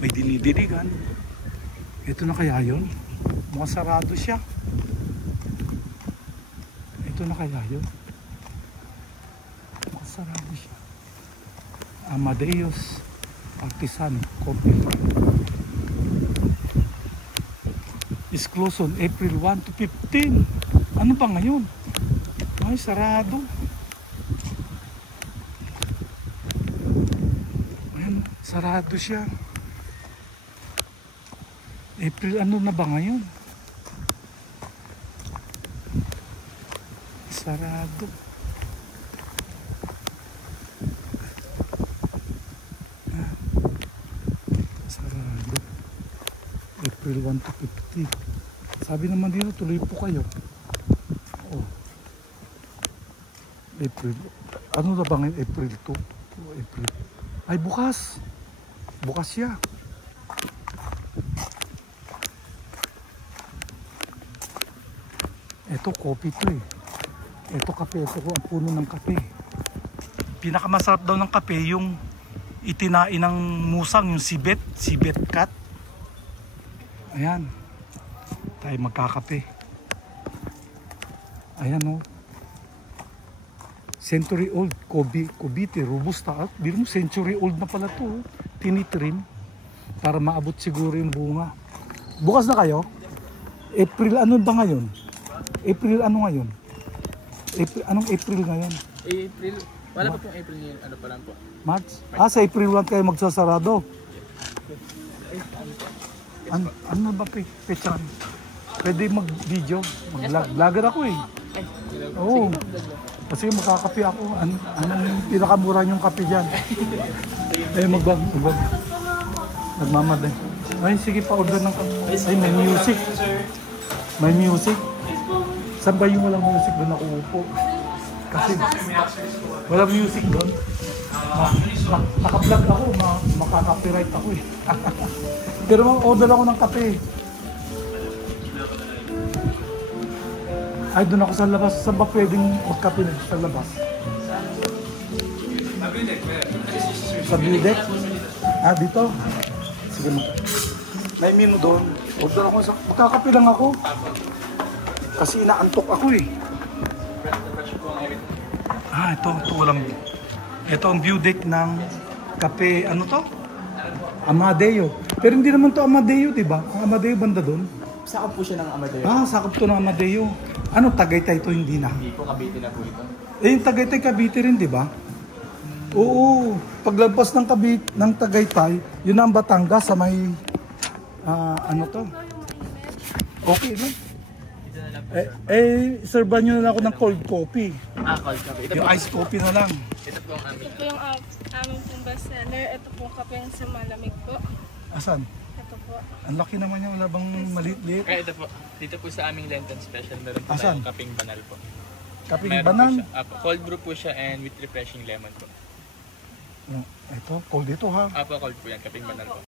May dinidirigan. Ito na kaya yun? Mukhang sarado siya. Ito na kaya yun? Mukhang sarado siya. Amadeus Artisan Coffee. Is closed on April 1 to 15. Ano ba ngayon? Ay, sarado. Ayan, sarado siya. April, ano na ba ngayon? Sarado. Ah, sarado. April 1 to 50. Sabi naman dito, tuloy po kayo. Oh. April. Ano na ba ngayon? April 2? April. Ay, bukas. Bukas siya. Ito, coffee to eh. Ito kape, ito ko ang puno ng kape. Pinakamasarap daw ng kape yung itinain ng musang, yung sibet cat. Ayan. Tayo magkakape. Ayan o. Century old, Cavite, Robusta. Biro mo, century old na pala to. Tinitrim para maabot siguro yung bunga. Bukas na kayo? April, ano ba ngayon? April ano ngayon? April, anong April ngayon? April? Wala pa pong April ngayon. Ano pa lang po? March? Ah, sa April 1 kayo magsasarado. Ano ba pechan? Pwede mag-video? Mag-vlog? Vlogger ako eh. Oo. Kasi makakape ako. Anong pinakamura yung kape dyan? Eh, mag-vlog. Nagmamadali. Ay, sige pa order ng kape. Ay, may music. May music. Saan ba yung walang music doon ako upo? Kasi walang music doon. Naka-vlog ako, makaka-copyright ako eh. Pero mag-order ako ng kape. Ay, doon ako sa labas. Saan ba pwedeng magkape sa labas? Sa Bidek? Ah, dito? Sige mo. May menu doon. Order ako sa... Magkakape lang ako. Kasi inaantok ako eh. Ah, ito walang... Ito ang view deck ng kape, ano to? Amadeo. Pero hindi naman to Amadeo, diba? Ang Amadeo banda doon. Sakop po siya ng Amadeo. Ah, sakop to ng Amadeo. Ano, Tagaytay to, hindi na? Hindi po, Cavite na po ito. Eh, yung Tagaytay, Cavite rin, diba? Oo. Paglabas ng Cavite, ng Tagaytay, yun ang Batangas sa may... ano to? Okay lang. Serban nyo na lang ako ng cold coffee. Ah, cold coffee. Yung iced coffee na lang. Ito po ang amin. Ito po yung aming pong bestseller. Ito po kapeng sa malamig po. Asan? Ito po. Ang laki naman yung labang maliit-liit. Ito po. Dito po sa aming Lenten special. Meron po Asan? tayong kaping banal po. Kaping Meron banan. po siya. Cold brew po siya and with refreshing lemon po. Ito, cold ito ha. Cold po yan. Kaping banal po.